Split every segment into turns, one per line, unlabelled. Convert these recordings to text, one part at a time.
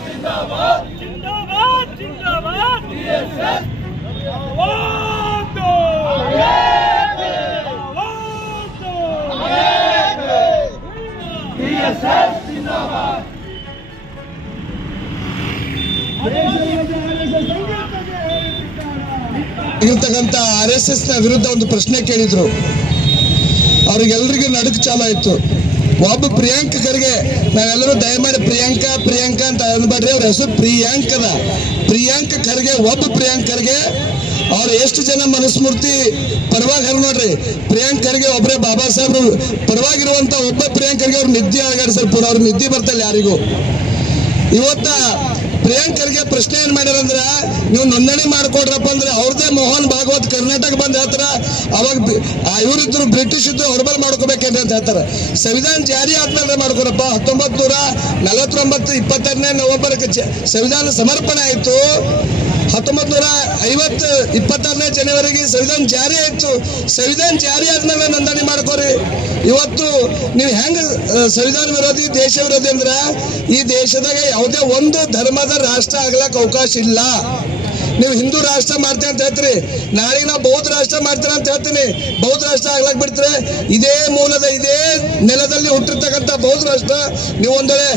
ಜಿಂದಾಬಾದ್ ಜಿಂದಾಬಾದ್ ಒಂದು
ಇರ್ತಕ್ಕಂಥ R S ಎಸ್ನ ವಿರುದ್ಧ ಒಂದು ಪ್ರಶ್ನೆ ಕೇಳಿದ್ರು. ಅವ್ರಿಗೆಲ್ರಿಗೂ ನಡುಕು ಚಾಲ ಆಯ್ತು ಒಬ್ಬ ಪ್ರಿಯಾಂಕ ಖರ್ಗೆ ನಾವೆಲ್ಲರೂ ದಯಮಾಡಿ ಪ್ರಿಯಾಂಕಾ ಪ್ರಿಯಾಂಕಾ ಅಂತ ಅನ್ಬೇಡ್ರಿ ಅವ್ರ ಹೆಸರು ಪ್ರಿಯಾಂಕದ. ಪ್ರಿಯಾಂಕ ಖರ್ಗೆ ಒಬ್ಬ ಪ್ರಿಯಾಂಕ ಖರ್ಗೆ ಅವ್ರು ಎಷ್ಟು ಜನ ಮನಸ್ಮೂರ್ತಿ ಪರವಾಗಿ ಹೇಳಿ ನೋಡ್ರಿ. ಪ್ರಿಯಾಂಕ್ ಖರ್ಗೆ ಒಬ್ಬರೇ ಬಾಬಾ ಸಾಹೇಬ್ರು ಪರವಾಗಿರುವಂತ ಒಬ್ಬ ಪ್ರಿಯಾಂಕ್ ಅವ್ರ ನಿದ್ದೆ ಆಗಾಡ್ಸರ್ ಪುರ ಅವ್ರ ನಿದ್ದೆ ಬರ್ತಲ್ಲ ಯಾರಿಗೂ. ಇವತ್ತ ಪ್ರಿಯಾಂಕರ್ಗೆ ಪ್ರಶ್ನೆ ಏನ್ ಮಾಡ್ಯಾರ ಅಂದ್ರ, ನೀವು ನೋಂದಣಿ ಮಾಡ್ಕೊಡ್ರಪ್ಪ ಅಂದ್ರೆ ಅವ್ರದೇ ಮೋಹನ್ ಭಾಗವತ್ ಕರ್ನಾಟಕ ಬಂದ್ ಹೇಳ್ತಾರ. ಅವಾಗ ಇವರಿದ್ರು ಬ್ರಿಟಿಷ್ ಇದ್ರು ಹೊರಬಲ್ ಮಾಡ್ಕೋಬೇಕೇನ್ರಿ ಅಂತ ಹೇಳ್ತಾರೆ. ಸಂವಿಧಾನ ಜಾರಿ ಆದ್ಮೇಲೆ ಮಾಡ್ಕೊಡಪ್ಪ. ಹತ್ತೊಂಬತ್ ನೂರ ನಲವತ್ತೊಂಬತ್ತು ಇಪ್ಪತ್ತೆರಡನೇ ನವೆಂಬರ್ ಸಂವಿಧಾನ ಸಮರ್ಪಣೆ ಆಯ್ತು. ಹತ್ತೊಂಬತ್ ನೂರ ಐವತ್ತು ಇಪ್ಪತ್ತಾರನೇ ಜನವರಿಗೆ ಸಂವಿಧಾನ ಜಾರಿ ಆಯ್ತು. ಸಂವಿಧಾನ ಜಾರಿ ಆದ್ಮೇಲೆ ನೋಂದಣಿ ಮಾಡ್ಕೋರಿ. ಇವತ್ತು ನೀವು ಹೆಂಗ ಸಂವಿಧಾನ ವಿರೋಧಿ, ದೇಶ ವಿರೋಧಿ ಅಂದ್ರೆ ಈ ದೇಶದಾಗ ಯಾವುದೇ ಒಂದು ಧರ್ಮದ ರಾಷ್ಟ್ರ ಆಗ್ಲಕ್ ಅವಕಾಶ ಇಲ್ಲ. ನೀವು ಹಿಂದೂ ರಾಷ್ಟ್ರ ಮಾಡ್ತೀವಿ ಅಂತ ಹೇಳ್ತೀರಿ. ನಾಳೆ ನಾವು ಬೌದ್ಧ ರಾಷ್ಟ್ರ ಮಾಡ್ತೀರ ಅಂತ ಹೇಳ್ತೀನಿ. ಬೌದ್ಧ ರಾಷ್ಟ್ರ ಆಗ್ಲಕ್ ಬಿಡ್ತೀರಿ. ಇದೇ ಮೂಲದ ಇದೇ ನೆಲದಲ್ಲಿ ಹುಟ್ಟಿರ್ತಕ್ಕಂಥ ಬೌದ್ಧ ರಾಷ್ಟ್ರ, ನೀವು ಒಂದೊಳ್ಳೆ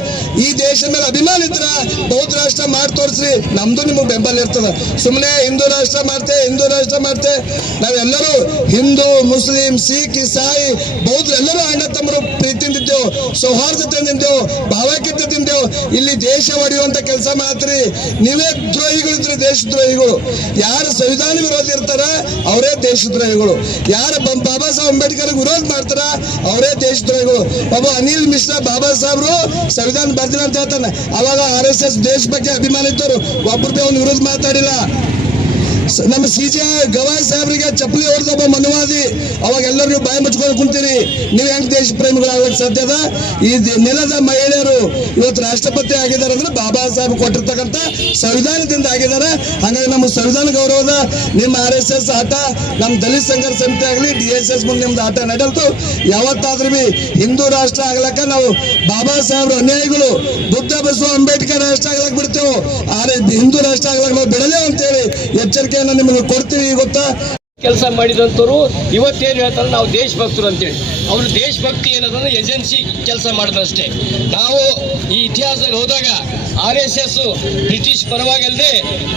ಈ ದೇಶದ ಮೇಲೆ ಅಭಿಮಾನ ಇದ್ರ ಬೌದ್ಧ ರಾಷ್ಟ್ರ ಮಾಡಿ ತೋರಿಸ್ರಿ. ನಮ್ದು ನಿಮಗೆ ಬೆಂಬಲ ಇರ್ತದ. ಸುಮ್ಮನೆ ಹಿಂದೂ ರಾಷ್ಟ್ರ ಮಾಡ್ತೆ, ಹಿಂದೂ ರಾಷ್ಟ್ರ ಮಾಡ್ತೆ. ನಾವೆಲ್ಲರೂ ಹಿಂದೂ, ಮುಸ್ಲಿಂ, ಸಿಖ್, ಇಸಾಯಿ ಬೌದ್ಧ ಎಲ್ಲರೂ ಅಣ್ಣ ತಮ್ಮರು ಪ್ರೀತಿ ತಿಂತೇವು ಸೌಹಾರ್ದತೆ ತಿಂತೇವು ಭಾವೈಕ್ಯತೆ ತಿಂತೇವು ಇಲ್ಲಿ ದೇಶ ಒಡೆಯುವಂತ ಕೆಲಸ ಮಾತ್ರ. ನೀವೇ ದ್ರೋಹಿಗಳಿದ್ರಿ ದೇಶದ್ರೋಹಿಗಳು. ಯಾರು ಸಂವಿಧಾನ ವಿರೋಧಿ ಇರ್ತಾರ, ಅವರೇ ದೇಶದ್ರೋಹಿಗಳು. ಯಾರು ಬಾಬಾ ಸಾಹೇಬ್ ಅಂಬೇಡ್ಕರ್ ವಿರೋಧ ಮಾಡ್ತಾರ, ಅವರೇ ದೇಶದ್ರೋಹಿಗಳು. ಬಾಬಾ ಅನಿಲ್ ಮಿಶ್ರಾ, ಬಾಬಾ ಸಾಹೇಬ್ರು ಸಂವಿಧಾನ ಬರ್ದಿಲ್ಲ ಅಂತ ಹೇಳ್ತಾನೆ. ಅವಾಗ ಆರ್ ಎಸ್ ಎಸ್ ದೇಶ ಬಗ್ಗೆ ಅಭಿಮಾನ ಇದ್ದವರು ಒಬ್ಬರದೇ ಒಂದು ವಿರೋಧ ಮಾತಾಡಿಲ್ಲ ಸ- ನಮ್ಮ ಸಿ ಜಿ ಗವಾಯ್ ಸಾಹೇಬ್ರಿಗೆ ಚಪ್ಪಲಿ ಹೊಡೆದೊಬ್ಬ ಮನುವಾದಿ. ಅವಾಗ ಮುಚ್ಕೊಂಡು ಕುಂತೀರಿ. ನೀವು ಹೆಂಗ್ ದೇಶ ಪ್ರೇಮಿಗಳಾಗಕ್ಕೆ ಸಾಧ್ಯದ ಈ ನೆಲದ ಮಹಿಳೆಯರು ಇವತ್ತು ರಾಷ್ಟ್ರಪತಿ ಆಗಿದ್ದಾರೆ ಅಂದ್ರೆ ಬಾಬಾ ಸಾಹೇಬ್ ಕೊಟ್ಟಿರ್ತಕ್ಕಂಥ ಸಂವಿಧಾನದಿಂದ ಆಗಿದ್ದಾರೆ. ಹಾಗಾಗಿ ನಮ್ಮ ಸಂವಿಧಾನ ಗೌರವದ ನಿಮ್ಮ ಆರ್ ಎಸ್ ಎಸ್ ಆಟ, ನಮ್ಮ ದಲಿತ ಸಂಘರ್ಷ ಸಮಿತಿ ಆಗಲಿ, ಡಿ ಎಸ್ ಎಸ್ ಮುಂದೆ ನಿಮ್ದು ಆಟ ನಡೆಯಲ್ತು ಯಾವತ್ತಾದ್ರೂ ಬಿ ಹಿಂದೂ ರಾಷ್ಟ್ರ ಆಗ್ಲಕ್ಕ ನಾವು ಬಾಬಾ ಸಾಹೇಬ್ರ ಅನ್ಯಾಯಿಗಳು ಬುದ್ಧ ಬಸವ ಅಂಬೇಡ್ಕರ್ ರಾಷ್ಟ್ರ ಆಗ್ಲಕ್ ಬಿಡ್ತೇವೆ, ಆದ್ರೆ ಹಿಂದೂ ರಾಷ್ಟ್ರ ಆಗ್ಲಕ್ ನಾವು ಬಿಡಲೇವು ಅಂತೇಳಿ ಎಚ್ಚರಿಕೆಯನ್ನು ನಿಮಗೆ ಕೊಡ್ತೀವಿ ಗೊತ್ತಾ?
ಕೆಲಸ ಮಾಡಿದಂಥವ್ರು ಇವತ್ತೇನು ಹೇಳ್ತಾರೆ, ನಾವು ದೇಶಭಕ್ತರು ಅಂತೇಳಿ. ಅವರು ದೇಶಭಕ್ತಿ ಏನದಂದ್ರೆ ಏಜೆನ್ಸಿ ಕೆಲಸ ಮಾಡಿದ್ರಷ್ಟೇ. ನಾವು ಈ ಇತಿಹಾಸದಲ್ಲಿ ಹೋದಾಗ ಆರ್ ಎಸ್ ಎಸ್ ಬ್ರಿಟಿಷ್ ಪರವಾಗಲ್ಲದೆ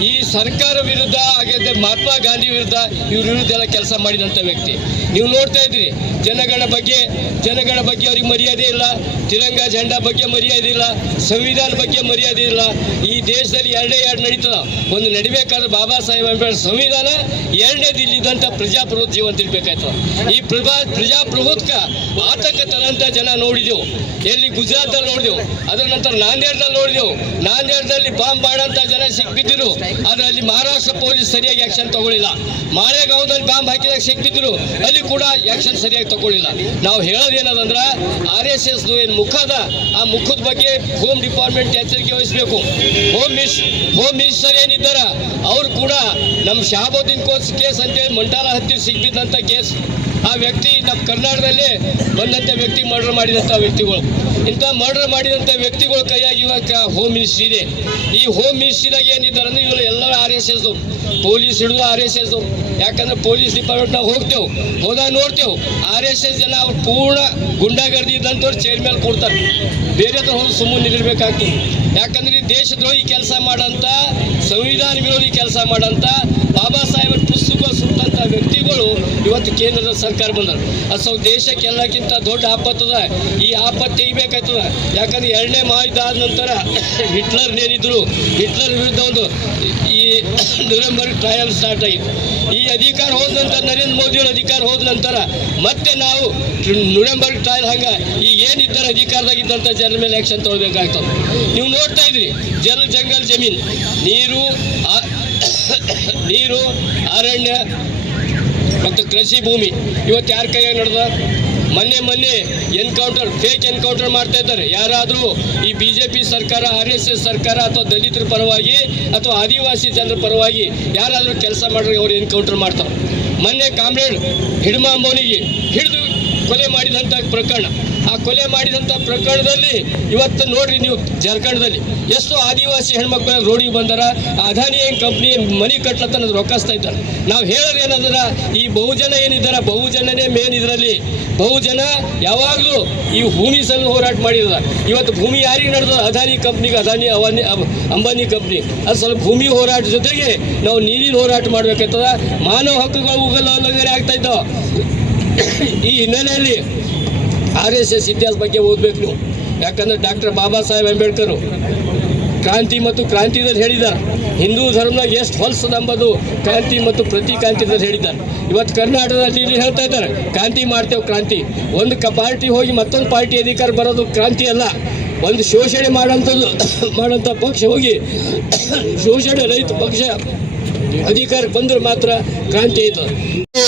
ಈ ಸರ್ಕಾರ ವಿರುದ್ಧ ಹಾಗೆ ಮಹಾತ್ಮ ಗಾಂಧಿ ವಿರುದ್ಧ ಇವ್ರ ವಿರುದ್ಧ ಎಲ್ಲ ಕೆಲಸ ಮಾಡಿದಂಥ ವ್ಯಕ್ತಿ. ನೀವು ನೋಡ್ತಾ ಇದ್ರಿ ಜನಗಳ ಬಗ್ಗೆ ಜನಗಳ ಬಗ್ಗೆ ಅವ್ರಿಗೆ ಮರ್ಯಾದೆ ಇಲ್ಲ, ತಿರಂಗ ಜಂಡ ಬಗ್ಗೆ ಮರ್ಯಾದೆ ಇಲ್ಲ, ಸಂವಿಧಾನ ಬಗ್ಗೆ ಮರ್ಯಾದೆ ಇಲ್ಲ. ಈ ದೇಶದಲ್ಲಿ ಎರಡೇ ಎರಡು ನಡೀತದ. ಒಂದು ನಡಿಬೇಕಾದ್ರೆ ಬಾಬಾ ಸಾಹೇಬ್ ಅಂಬೇಡ್ಕರ್ ಸಂವಿಧಾನ, ಎರಡನೇದು ಇಲ್ಲಿದ್ದಂಥ ಪ್ರಜಾಪ್ರಭುತ್ವ ಜೀವನ ತಿರ್ಬೇಕಾಯ್ತು ಈ ಪ್ರಭಾ ಪ್ರಜಾಪ್ರಭುತ್ವ ಆತಂಕ ತರಂತ ಜನ ನೋಡಿದೆವು. ಎಲ್ಲಿ ಗುಜರಾತ್ದಲ್ಲಿ ನೋಡಿದೆವು. ಅದರ ನಂತರ ನಾಂದೇಡ್ದಲ್ಲಿ ನೋಡಿದೆವು. ನಾಂದೇಡ್ದಲ್ಲಿ ಬಾಂಬ್ ಮಾಡಂತ ಜನ ಸಿಕ್ಬಿದ್ದರು ಆದ್ರೆ ಅಲ್ಲಿ ಮಹಾರಾಷ್ಟ್ರ ಪೊಲೀಸ್ ಸರಿಯಾಗಿ ಆಕ್ಷನ್ ತಗೊಳ್ಳಿಲ್ಲ. ಮಾಳೆಗಾಂವದಲ್ಲಿ ಬಾಂಬ್ ಹಾಕಿದಾಗ ಸಿಕ್ಬಿದ್ದರು ಅಲ್ಲಿ ಕೂಡ ಆಕ್ಷನ್ ಸರಿಯಾಗಿ ತಗೊಳ್ಳಿಲ್ಲ. ನಾವು ಹೇಳೋದೇನದಂದ್ರೆ, ಆರ್ ಎಸ್ ಎಸ್ ಏನು ಮುಖ ಆ ಮುಖದ ಬಗ್ಗೆ ಹೋಮ್ ಡಿಪಾರ್ಟ್ಮೆಂಟ್ ಎಚ್ಚರಿಕೆ ವಹಿಸಬೇಕು. ಹೋಮ್ ಮಿಸ್ ಹೋಮ್ ಮಿನಿಸ್ಟರ್ ಏನಿದ್ದಾರ, ಅವ್ರು ಕೂಡ ನಮ್ಮ ಶಹಾಬುದ್ದೀನ್ ಕೋರ್ಸ್ ಕೇಸ್ ಅಂತೇಳಿ ಮಂಟಾಲ ಹತ್ತಿರ ಸಿಗ್ಬಿದ್ದಂಥ ಕೇಸ್ ಆ ವ್ಯಕ್ತಿ ನಮ್ಮ ಕರ್ನಾಟಕದಲ್ಲಿ ಬಂದಂಥ ವ್ಯಕ್ತಿ ಮರ್ಡರ್ ಮಾಡಿದಂಥ ವ್ಯಕ್ತಿಗಳು. ಇಂಥ ಮರ್ಡರ್ ಮಾಡಿದಂಥ ವ್ಯಕ್ತಿಗಳ ಕೈಯಾಗಿ ಇವಾಗ ಹೋಮ್ ಮಿನಿಸ್ಟ್ರಿ ಇದೆ. ಈ ಹೋಮ್ ಮಿನಿಸ್ಟ್ರಿದಾಗ ಏನಿದ್ದಾರೆ ಅಂದ್ರೆ ಇವರು ಎಲ್ಲರೂ ಆರ್ ಎಸ್ ಎಸ್ ಪೊಲೀಸ್ ಹಿಡಿದು ಆರ್ ಎಸ್ ಎಸ್ ಯಾಕಂದ್ರೆ ಪೊಲೀಸ್ ಡಿಪಾರ್ಟ್ಮೆಂಟ್ ನಾವು ಹೋಗ್ತೇವೆ. ಹೋದಾಗ ನೋಡ್ತೇವೆ. ಆರ್ ಎಸ್ ಎಸ್ ಜನ ಅವ್ರು ಪೂರ್ಣ ಗುಂಡಾಗರ್ದಿ ಇದ್ದಂಥವ್ರು ಚೇರ್ ಮೇಲೆ ಕೊಡ್ತಾರೆ. ಬೇರೆ ಹತ್ರ ಹೋಗಿ ಸುಮ್ಮನೆ ನಿಲ್ಲಿರ್ಬೇಕಾಗ್ತದೆ. ಯಾಕಂದ್ರೆ ಈ ದೇಶದ್ರೋಹಿ ಕೆಲಸ ಮಾಡಂತ, ಸಂವಿಧಾನ ವಿರೋಧಿ ಕೆಲಸ ಮಾಡಂತ, ಬಾಬಾ ಸಾಹೇಬರ ಪುಸ್ತಕ ಸುಟ್ಟಂತ ವ್ಯಕ್ತಿಗಳು ಇವತ್ತು ಕೇಂದ್ರದ ಸರ್ಕಾರ ಬಂದರು. ಅದು ಸ್ವಲ್ಪ ದೇಶಕ್ಕೆ ಎಲ್ಲಕ್ಕಿಂತ ದೊಡ್ಡ ಆಪತ್ತದ ಈ ಆಪತ್ತು ತೆಗಿಬೇಕಾಯ್ತದ ಯಾಕಂದ್ರೆ ಎರಡನೇ ಮಹಾಯುದ್ಧ ಆದ ನಂತರ ಹಿಟ್ಲರ್ ಏನಿದ್ರು, ಹಿಟ್ಲರ್ ವಿರುದ್ಧ ಒಂದು ಈ ನವೆಂಬರ್ ಟ್ರಯಲ್ ಸ್ಟಾರ್ಟ್ ಆಗಿತ್ತು. ಈ ಅಧಿಕಾರ ಹೋದ ನಂತರ ನರೇಂದ್ರ ಮೋದಿಯವ್ರ ಅಧಿಕಾರ ಹೋದ ನಂತರ ಮತ್ತೆ ನಾವು ನವೆಂಬರ್ ಟ್ರಯಲ್ ಹಂಗ ಈಗ ಏನಿದ್ದಾರೆ ಅಧಿಕಾರದಾಗಿದ್ದಂಥ ಜನರ ಮೇಲೆ ಆಕ್ಷನ್ ತೊಗೊಳ್ಬೇಕಾಗ್ತದೆ. ನೀವು ನೋಡ್ತಾ ಇದ್ರಿ ಜನ ಜಂಗಲ್ ಜಮೀನ್. ನೀರು ನೀರು, ಅರಣ್ಯ ಮತ್ತು ಕೃಷಿ ಭೂಮಿ. ಇವತ್ತು ಯಾರ ಕೈಯಾಗಿ ನಡೆದ? ಮೊನ್ನೆ ಮೊನ್ನೆ ಎನ್ಕೌಂಟರ್ ಫೇಕ್ ಎನ್ಕೌಂಟರ್ ಮಾಡ್ತಾ ಇದ್ದಾರೆ. ಯಾರಾದರೂ ಈ ಬಿ ಜೆ ಪಿ ಸರ್ಕಾರ ಆರ್ ಎಸ್ ಎಸ್ ಸರ್ಕಾರ ಅಥವಾ ದಲಿತರ ಪರವಾಗಿ ಅಥವಾ ಆದಿವಾಸಿ ಜನರ ಪರವಾಗಿ ಯಾರಾದರೂ ಕೆಲಸ ಮಾಡಿದ್ರೆ ಅವರು ಎನ್ಕೌಂಟರ್ ಮಾಡ್ತಾರೆ ಮೊನ್ನೆ ಕಾಮ್ರೇಡ್ ಹಿಡ್ಮಾಂಬೋನಿಗೆ ಹಿಡಿದು ಕೊಲೆ ಮಾಡಿದಂಥ ಪ್ರಕರಣ. ಆ ಕೊಲೆ ಮಾಡಿದಂಥ ಪ್ರಕರಣದಲ್ಲಿ ಇವತ್ತು ನೋಡ್ರಿ ನೀವು ಜಾರ್ಖಂಡದಲ್ಲಿ. ಎಷ್ಟು ಆದಿವಾಸಿ ಹೆಣ್ಮಕ್ಳು ರೋಡಿಗೆ ಬಂದಾರ, ಅದಾನಿ ಏನ್ ಕಂಪ್ನಿ ಮನಿ ಕಟ್ಲತ್ತನ ರೊಕ್ಕಿಸ್ತಾ ಇದ್ದಾರೆ. ನಾವು ಹೇಳೋದು ಏನಂದ್ರ, ಈ ಬಹುಜನ ಏನಿದ್ದಾರ, ಬಹುಜನನೇ ಮೇನ್ ಇದರಲ್ಲಿ. ಬಹುಜನ ಯಾವಾಗಲೂ ಈ ಭೂಮಿ ಸಲ ಹೋರಾಟ ಮಾಡಿದ ಇವತ್ತು ಭೂಮಿ ಯಾರಿಗೆ ನಡೆದ ಅದಾನಿ ಕಂಪ್ನಿಗೆ ಅದಾನಿ ಅವಾನಿ ಅಂಬಾನಿ ಕಂಪ್ನಿ ಅದು ಸ್ವಲ್ಪ ಭೂಮಿ ಹೋರಾಟ ಜೊತೆಗೆ ನಾವು ನೀರಿನ ಹೋರಾಟ ಮಾಡ್ಬೇಕಾಯ್ತದ ಮಾನವ ಹಕ್ಕುಗಳು ಆಗ್ತಾ ಇದ್ದಾವೆ. ಈ ಹಿನ್ನೆಲೆಯಲ್ಲಿ ಆರ್ ಎಸ್ ಎಸ್ ಇತಿಹಾಸ ಬಗ್ಗೆ ಓದಬೇಕು ಯಾಕಂದ್ರೆ ಡಾಕ್ಟರ್ ಬಾಬಾ ಸಾಹೇಬ್ ಅಂಬೇಡ್ಕರ್ ಕ್ರಾಂತಿ ಮತ್ತು ಕ್ರಾಂತಿದಲ್ಲಿ ಹೇಳಿದ್ದಾರೆ. ಹಿಂದೂ ಧರ್ಮದಾಗ ಎಷ್ಟು ಹೊಲಸದ ನಂಬೋದು ಕ್ರಾಂತಿ ಮತ್ತು ಪ್ರತಿ ಕ್ರಾಂತಿದಲ್ಲಿ ಹೇಳಿದ್ದಾರೆ. ಇವತ್ತು ಕರ್ನಾಟಕದಲ್ಲಿ ಇಲ್ಲಿ ಹೇಳ್ತಾ ಇದ್ದಾರೆ, ಕ್ರಾಂತಿ ಮಾಡ್ತೇವೆ ಕ್ರಾಂತಿ. ಒಂದು ಕ ಪಾರ್ಟಿ ಹೋಗಿ ಮತ್ತೊಂದು ಪಾರ್ಟಿ ಅಧಿಕಾರ ಬರೋದು ಕ್ರಾಂತಿ ಅಲ್ಲ. ಒಂದು ಶೋಷಣೆ ಮಾಡೋಂಥದ್ದು ಮಾಡೋಂಥ ಪಕ್ಷ ಹೋಗಿ ಶೋಷಣೆ ರೈತ ಪಕ್ಷ ಅಧಿಕಾರ ಬಂದ್ರೆ ಮಾತ್ರ ಕ್ರಾಂತಿ ಆಯ್ತು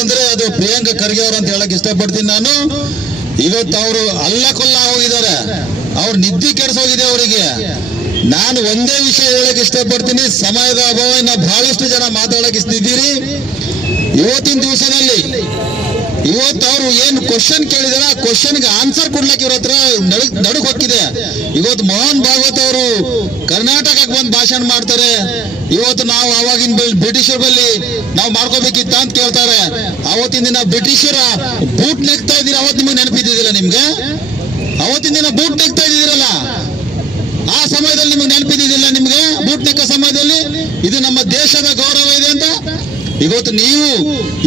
ಅಂದ್ರೆ ಅದು ಪ್ರಿಯಾಂಕ ಖರ್ಗೆ ಅವರು ಅಂತ ಹೇಳಕ್ ಇಷ್ಟಪಡ್ತೀನಿ ನಾನು. ಇವತ್ತು ಅವರು ಅಲ್ಲ ಕೊಲ್ಲ ಹೋಗಿದ್ದಾರೆ. ಅವ್ರು ನಿದ್ದೆ ಕೆಡಿಸೋಗಿದೆ ಅವರಿಗೆ. ನಾನು ಒಂದೇ ವಿಷಯ ಹೇಳಕ್ ಇಷ್ಟಪಡ್ತೀನಿ. ಸಮಯದ ಅಭಾವ ಇನ್ನ ಬಹಳಷ್ಟು ಜನ ಮಾತಾಡಕ್ ಇಷ್ಟಿದ್ದೀರಿ. ಇವತ್ತಿನ ದಿವಸದಲ್ಲಿ ಇವತ್ತು ಅವರು ಏನು ಕ್ವಶನ್ ಕೇಳಿದಾರ? ಆ ಕ್ವಶನ್ಗೆ ಆನ್ಸರ್ ಕೊಡ್ಲಿಕ್ಕೆ ಇವ್ರ ಹತ್ರ ನಡುಕ್ ಹೋಗಿದೆ ಇವತ್ತು ಮೋಹನ್ ಭಾಗವತ್ ಅವರು ಕರ್ನಾಟಕಕ್ಕೆ ಬಂದು ಭಾಷಣ ಮಾಡ್ತಾರೆ. ಇವತ್ತು ನಾವು ಅವಾಗಿನ ಬ್ರಿಟಿಷರ್ ಬಳಿ ನಾವು ಮಾಡ್ಕೋಬೇಕಿತ್ತ ಅಂತ ಕೇಳ್ತಾರೆ. ಅವತ್ತಿನ ದಿನ ಬ್ರಿಟಿಷರ ಬೂಟ್ ನೆಗ್ತಾ ಇದ್ದೀರ? ಅವತ್ತು ನಿಮಗೆ ನೆನಪಿದ್ದಿದ್ದಿಲ್ಲ ನಿಮ್ಗೆ? ಅವತ್ತಿನ ದಿನ ಬೂಟ್ ನೆಕ್ತಾ ಇದ್ದೀರಲ್ಲ ಆ ಸಮಯದಲ್ಲಿ ನಿಮ್ಗೆ ನೆನಪಿದ್ದಿದ್ದಿಲ್ಲ ನಿಮ್ಗೆ? ಬೂಟ್ ನೆಕ್ಕ ಸಮಯದಲ್ಲಿ? ಇದು ನಮ್ಮ ದೇಶದ ಗೌರವ ಇದೆ ಅಂತ? ಇವತ್ತು ನೀವು,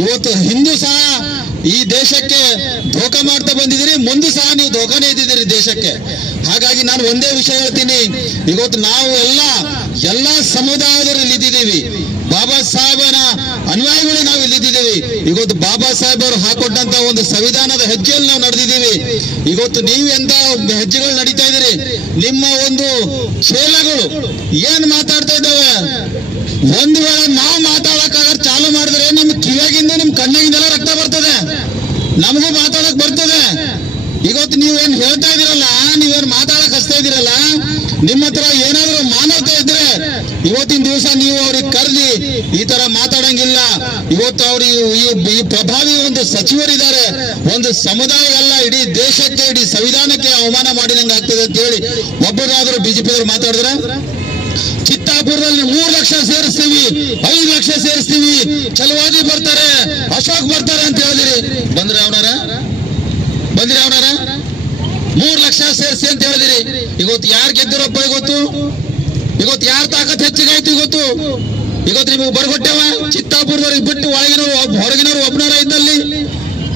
ಇವತ್ತು ಹಿಂದೂ ಸಹ ಈ ದೇಶಕ್ಕೆ ಧೋಖ ಮಾಡ್ತಾ ಬಂದಿದ್ದೀರಿ, ಮುಂದೆ ಸಹ ನೀವು ಧೋಖಾನೇ ಇದ್ದಿದ್ದೀರಿ ದೇಶಕ್ಕೆ. ಹಾಗಾಗಿ ನಾನು ಒಂದೇ ವಿಷಯ ಹೇಳ್ತೀನಿ, ಇವತ್ತು ನಾವು ಎಲ್ಲ ಎಲ್ಲ ಸಮುದಾಯದಲ್ಲಿ ಇದ್ದೀವಿ ಬಾಬಾ ಸಾಹೇಬನ ಅನ್ವಯಗಳು ನಾವು ಇಲ್ಲಿದ್ದೀವಿ ಇವತ್ತು ಬಾಬಾ ಸಾಹೇಬ್ ಅವರು ಒಂದು ಸಂವಿಧಾನದ ಹೆಜ್ಜೆಯಲ್ಲಿ ನಾವು ನಡೆದಿದ್ದೀವಿ. ಇವತ್ತು ನೀವು ಎಂತ ಹೆಜ್ಜೆಗಳು ನಡೀತಾ ಇದ್ದೀರಿ? ನಿಮ್ಮ ಒಂದು ಶೇಲಗಳು ಏನ್ ಮಾತಾಡ್ತಾ ಇದ್ದಾವೆ? ಒಂದು ವೇಳೆ ನಾವು ಮಾತಾಡಕ್ಕಾಗ ಚಾಲು ಮಾಡಿದ್ರೆ ನಮ್ ಕಿವಿಯಾಗಿಂದ, ನಿಮ್ ಕಣ್ಣಿಗಿಂದೆಲ್ಲ ರಕ್ತ ಬರ್ತದೆ. ನಮಗೂ ಮಾತಾಡಕ್ ಬರ್ತದೆ. ಇವತ್ತು ನೀವೇನ್ ಹೇಳ್ತಾ ಇದೀರಲ್ಲ ನೀವೇನ್ ಮಾತಾಡಕ್ ಹಚ್ತಾ ಇದೀರಲ್ಲ ನಿಮ್ಮ ಹತ್ರ ಏನಾದ್ರೂ ಮಾನವತೆ ಇದ್ರೆ ಇವತ್ತಿನ ದಿವಸ ನೀವು ಅವ್ರಿಗೆ ಕರೆದಿ, ಈ ತರ ಮಾತಾಡಂಗಿಲ್ಲ. ಇವತ್ತು ಅವ್ರು ಈ- ಪ್ರಭಾವಿ ಒಂದು ಸಚಿವರಿದ್ದಾರೆ. ಒಂದು ಸಮುದಾಯ ಅಲ್ಲ, ಇಡೀ ದೇಶಕ್ಕೆ, ಇಡೀ ಸಂವಿಧಾನಕ್ಕೆ ಅವಮಾನ ಮಾಡಿದಂಗೆ ಆಗ್ತದೆ ಅಂತ ಹೇಳಿ ಒಬ್ಬರಾದ್ರೂ ಬಿಜೆಪಿ ಅವರು ಮಾತಾಡಿದ್ರೆ? ಚಿತ್ತಾಪುರದಲ್ಲಿ ಮೂರು ಲಕ್ಷ ಸೇರಿಸ್ತೀವಿ, ಐದು ಲಕ್ಷ ಸೇರಿಸ್ತೀವಿ. ಚಲವಾದಿ ಬರ್ತಾರೆ, ಅಶೋಕ್ ಬರ್ತಾರೆ ಅಂತ ಹೇಳಿದಿರಿ. ಬಂದ್ರೆ ಅವನಾರ ಬಂದ್ರೆ ಅವನಾರ ಮೂರ್ ಲಕ್ಷ ಸೇರಿಸಿ ಅಂತ ಹೇಳಿದಿರಿ. ಇವತ್ತು ಯಾರು ಗೆದ್ದಿರಪ್ಪ ಇವತ್ತು? ಇವತ್ತು ಯಾರ ತಾಕತ್ ಹೆಚ್ಚಿಗಾಯ್ತು ಇವತ್ತು? ಇವತ್ತು ನಿಮಗೆ ಬರ್ಗೊಟ್ಟೆವ ಚಿತ್ತಾಪುರದವ್ರಿಗೆ ಬಿಟ್ಟು ಒಳಗಿನವ್ರು, ಹೊರಗಿನವ್ರು ಒಬ್ಬನಾರ ಇದ್ದಲ್ಲಿ.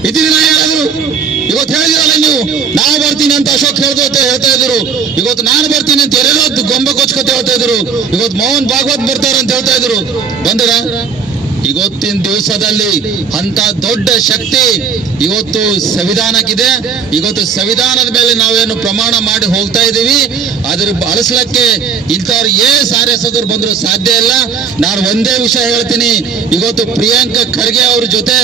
ಇದ್ದೀರಿ ನಾ ಯಾರಾದ್ರು ಇವತ್ತು ಹೇಳಿದಿರಲ್ಲ ನೀವು, ನಾವು ಬರ್ತೀನಿ ಅಂತ ಅಶೋಕ್ ಹೇಳ್ದು ಅಂತ ಹೇಳ್ತಾ ಇದ್ರು. ಇವತ್ತು ನಾನು ಬರ್ತೀನಿ ಅಂತ ಎಲ್ಲೆಲ್ಲೋ ಗೊಂಬೆ ಕೊಚ್ಕೊತ ಹೇಳ್ತಾ ಇದ್ರು. ಇವತ್ತು ಮೋಹನ್ ಭಾಗವತ್ ಬರ್ತಾರ ಅಂತ ಹೇಳ್ತಾ ಇದ್ರು. ಬಂದಿರ ಇವತ್ತಿನ ದಿವಸದಲ್ಲಿ ಅಂತ ದೊಡ್ಡ ಶಕ್ತಿ ಇವತ್ತು ಸಂವಿಧಾನಕ್ಕಿದೆ. ಇವತ್ತು ಸಂವಿಧಾನದ ಮೇಲೆ ನಾವೇನು ಪ್ರಮಾಣ ಮಾಡಿ ಹೋಗ್ತಾ ಇದೀವಿ ಅದ್ರ ಬಳಸಲಕ್ಕೆ ಇಂಥವ್ರು ಏ ಅದ್ರ ಬಂದ್ರು ಸಾಧ್ಯ ಇಲ್ಲ. ನಾನು ಒಂದೇ ವಿಷಯ ಹೇಳ್ತೀನಿ. ಇವತ್ತು ಪ್ರಿಯಾಂಕಾ ಖರ್ಗೆ ಅವ್ರ ಜೊತೆ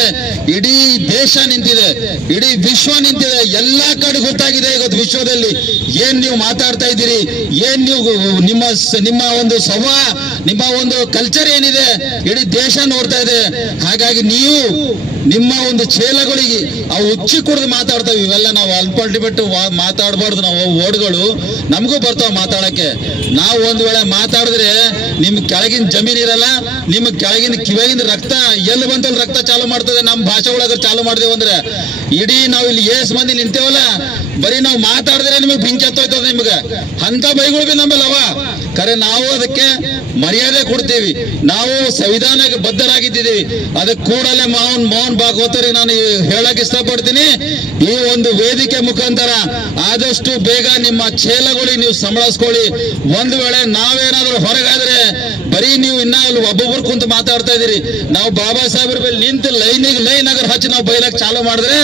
ಇಡೀ ದೇಶ ನಿಂತಿದೆ. ಇಡೀ ವಿಶ್ವ ನಿಂತಿದೆ. ಎಲ್ಲಾ ಕಡೆ ಗೊತ್ತಾಗಿದೆ ಇವತ್ತು ವಿಶ್ವದಲ್ಲಿ. ಏನ್ ನೀವು ಮಾತಾಡ್ತಾ ಇದ್ದೀರಿ? ಏನ್ ನೀವು ನಿಮ್ಮ ನಿಮ್ಮ ಒಂದು ಸ್ವಭಾವ ನಿಮ್ಮ ಒಂದು ಕಲ್ಚರ್ ಏನಿದೆ? ಇಡೀ ದೇಶ ನೋಡ್ತಾ ಇದೆ. ಹಾಗಾಗಿ ನೀವು ನಿಮ್ಮ ಒಂದು ಚೇಲಗಳಿಗೆ ಆ ಉಚ್ಚಿ ಕುಡಿದು ಮಾತಾಡ್ತಾವೆ, ಇವೆಲ್ಲ ನಾವು ಅಲ್ಪಾಲ್ಟಿ ಬಿಟ್ಟು ವಾ- ಮಾತಾಡಬಾರ್ದು, ನಾವು ಓಡ್ಗಳು. ನಮಗೂ ಬರ್ತಾವ ಮಾತಾಡಕ್ಕೆ. ನಾವು ಒಂದು ವೇಳೆ ಮಾತಾಡಿದ್ರೆ ನಿಮ್ ಕೆಳಗಿನ ಜಮೀನ್ ಇರಲ್ಲ ನಿಮ್ಮ ಕೆಳಗಿನ ಕಿವಿಗಿನ ರಕ್ತ ಎಲ್ಲಿ ಬಂತಲ್ಲಿ ರಕ್ತ ಚಾಲು ಮಾಡ್ತದೆ ನಮ್ಮ ಭಾಷೆ ಒಳಗ ಚಾಲು ಮಾಡಿದೆ ಅಂದ್ರೆ. ಇಡೀ ನಾವು ಇಲ್ಲಿ ಏಸ್ ಮಂದಿ ನಿಂತೇವಲ್ಲ, ಬರೀ ನಾವು ಮಾತಾಡಿದ್ರೆ ನಿಮಗೆ ಬೆಂಕಿ ಹತ್ತೋಯ್ತದ ನಿಮ್ಗೆ. ಅಂತ ಬೈಗಳು ಬಿ ನಮ್ಮಲ್ಲಿ ಖರೆ, ನಾವು ಅದಕ್ಕೆ ಮರ್ಯಾದೆ ಕೊಡ್ತೀವಿ. ನಾವು ಸಂವಿಧಾನಕ್ಕೆ ಬದ್ಧರಾಗಿದ್ದೀವಿ. ಅದಕ್ಕೆ ಕೂಡಲೇ ಮೌನ್ ಮೋಹನ್ ಭಾಗವತರಿಗೆ ನಾನು ಹೇಳಕ್ ಇಷ್ಟಪಡ್ತೀನಿ. ಈ ಒಂದು ವೇದಿಕೆ ಮುಖಾಂತರ ಆದಷ್ಟು ಬೇಗ ನಿಮ್ಮ ಚೇಲಗಳಿಗೆ ನೀವು ಸಂಬಳಸ್ಕೊಳ್ಳಿ ಒಂದು ವೇಳೆ ನಾವೇನಾದ್ರೂ ಹೊರಗಾದ್ರೆ ಬರೀ ನೀವು ಇನ್ನ ಅಲ್ಲಿ ಒಬ್ಬೊಬ್ರು ಕುಂತು ಮಾತಾಡ್ತಾ ಇದೀರಿ ನಾವು ಬಾಬಾ ಸಾಹೇಬ್ರ ಮೇಲೆ ನಿಂತು ಲೈನಿಗೆ ಲೈನ್ ಅಗರ್ ಹಚ್ಚಿ ನಾವು ಬೈಲಕ್ ಚಾಲು ಮಾಡಿದ್ರೆ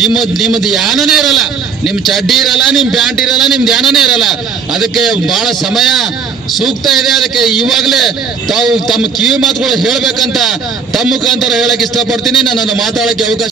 ನಿಮ್ಮ ನಿಮ್ಮದು ಯಾನನೇ ಇರಲ್ಲ. ನಿಮ್ ಚಡ್ಡಿ ಇರಲ್ಲ ನಿಮ್ ಪ್ಯಾಂಟ್ ಇರಲ್ಲ ನಿಮ್ದು ಧ್ಯಾನನೇ ಇರಲ್ಲ. ಅದಕ್ಕೆ ಬಹಳ ಸಮಯ ಸೂಕ್ತ ಇದೆ. ಅದಕ್ಕೆ ಇವಾಗಲೇ ತಾವು ತಮ್ಮ ಕಿವಿ ಮಾತುಗಳು ಹೇಳಬೇಕಂತ ತಮ್ಮ ಮುಖಾಂತರ ಹೇಳಕ್ಕೆ ಇಷ್ಟಪಡ್ತೀನಿ. ನಾನು ಮಾತಾಡಕ್ಕೆ ಅವಕಾಶ